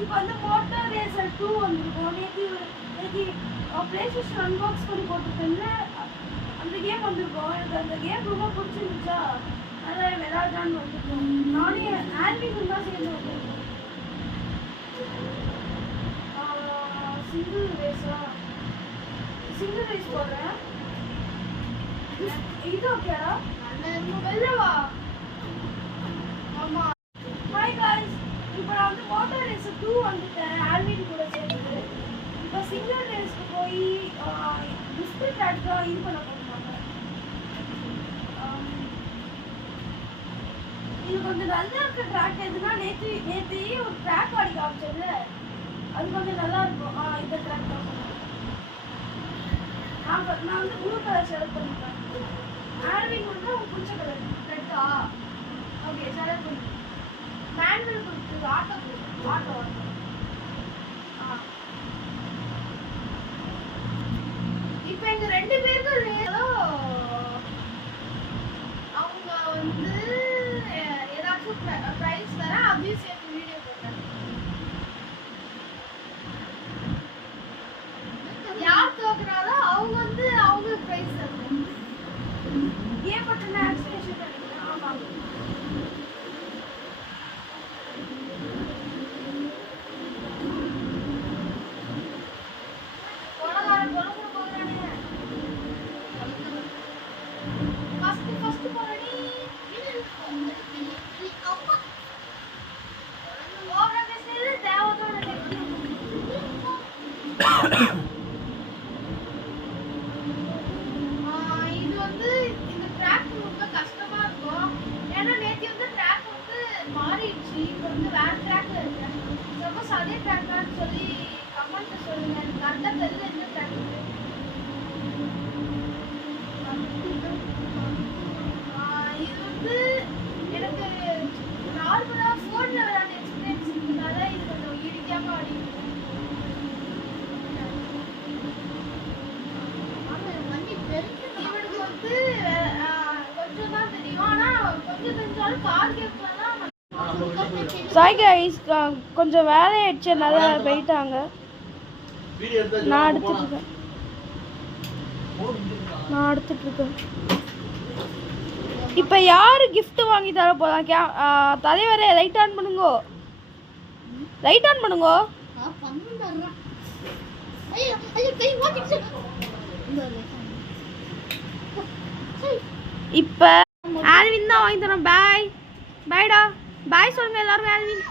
இப்போ வந்து motor racer 2 வந்திருக்கும். நேற்று PlayStation அன்பாக்ஸ் பண்ணி போட்டுருக்கேன்ல, அந்த கேம் வந்திருக்கும். எனக்கு அந்த கேம் ரொம்ப பிடிச்சிருந்துச்சா, அதனால் விளையாடலான்னு வந்திருக்கோம். நானே ஆல்வின் தான் சேர்ந்து வந்திருக்கேன். சிங்கிள் ரேஸ் போடுறேன். இது ஓகேடா, வெளிலவா. ஆமா, ஹாய் காய்ஸ், இப்போ நான் வந்து மோட்டார் ரேசர் 2 வந்துட்டேன் ஆல்வின் கூட சேர்ந்து. இப்போ சிங்கிள் ரேஸ்க்கு போய் டிஸ்பிளே ட்ராக் தான் இது பண்ண போகிறாங்க. இது கொஞ்சம் நல்லா இருக்க ட்ராக் எதுனா, நேற்று ஒரு ட்ராக் ஆடி காமிச்சது, அது கொஞ்சம் நல்லா இருக்கும். இந்த ட்ராக் தான் நான் வந்து ப்ளூ கலர் செலக்ட் பண்ணிப்பேன். ஆல்வின் வந்து உங்களுக்கு பிடிச்ச கலர் ரெட்டா. ஓகே, செலக்ட் பண்ணி மேனுவல் கொடுத்து ஆட்டோ இப்போ எங்க 2 பேருக்கு அவங்க வந்து ஏதாச்சும் ப்ரைஸ் தர, அதையும் சேர்த்து வீடியோ போட்டேன். யார் தோக்குறாரோ அவங்க வந்து அவங்களுக்கு ப்ரைஸ் தருவாங்க. ஏற்பட்ட ஆக்சிடேஷன் பண்ணிக்கலாம். ஆமாம், இது வந்து இந்த ட்ராக் ரொம்ப கஷ்டமா இருக்கும். ஏன்னா நேற்று வந்து ட்ராக் வந்து மாறிடுச்சு. இப்போ வந்து வேற ட்ராக்ல இருக்கு. சப்போஸ் அதே ட்ராக்கான்னு சொல்லி கமெண்ட்ல சொல்லுங்க. எனக்கு கரெக்டாக தெரியல எந்த ட்ராக். இது வந்து எனக்கு நார்மலாக ஃபோனில் விளையாட எக்ஸ்பீரியன்ஸ் இருக்கிறதுனால இது கொஞ்சம் ஈடிக்காமல் ஆடிக்கும். இவனுக்கு வந்து கொஞ்சம் தான் தெரியும், ஆனால் கொஞ்சம் தெரிஞ்சாலும் கார் கேம்லாம். சாய் கைஸ், கொஞ்சம் வேலை ஆயிடுச்சு, நல்லா போயிட்டாங்க. நான் எடுத்துட்டு இருக்கேன். இப்போ யாரு கிஃப்ட் வாங்கி தர போறாங்க? தலைவரே லைட் ஆன் பண்ணுங்க, லைட் ஆன் பண்ணுங்க. இப்போ ஆல்வின் தான் வாங்கி தரோம். பாய் பாய்டா, பாய் சொல்லுங்க எல்லாரும். ஆல்வின்